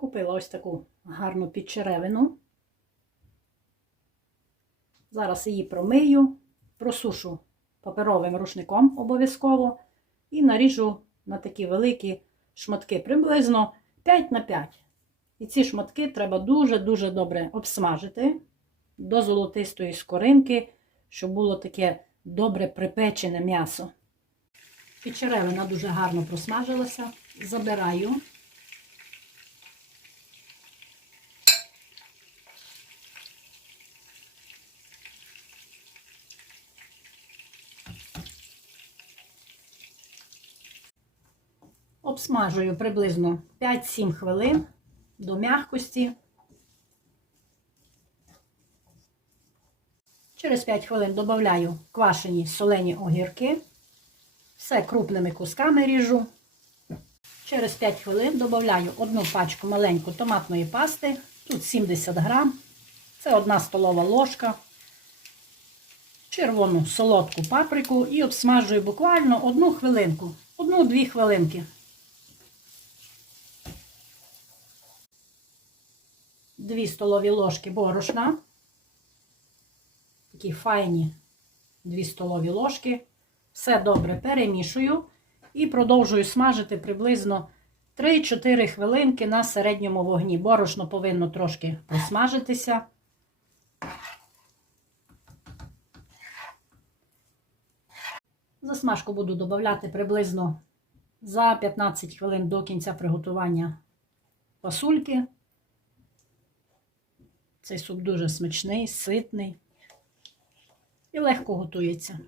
Купила ось таку гарну підчеревину. Зараз її промию, просушу паперовим рушником обов'язково і наріжу на такі великі шматки, приблизно 5 на 5. І ці шматки треба дуже-дуже добре обсмажити до золотистої скоринки, щоб було таке добре припечене м'ясо. Підчеревина дуже гарно просмажилася. Забираю. Обсмажую приблизно 5-7 хвилин до м'якості. Через 5 хвилин додаю квашені солені огірки. Все крупними кусками ріжу. Через 5 хвилин додаю одну пачку маленьку томатної пасти. Тут 70 грам. Це одна столова ложка. Червону солодку паприку і обсмажую буквально одну хвилинку. Одну-дві хвилинки. Дві столові ложки борошна. Такі файні 2 столові ложки. Все добре перемішую і продовжую смажити приблизно 3-4 хвилинки на середньому вогні. Борошно повинно трошки просмажитися. Засмажку буду додавати приблизно за 15 хвилин до кінця приготування пасульки. Цей суп дуже смачний, ситний і легко готується.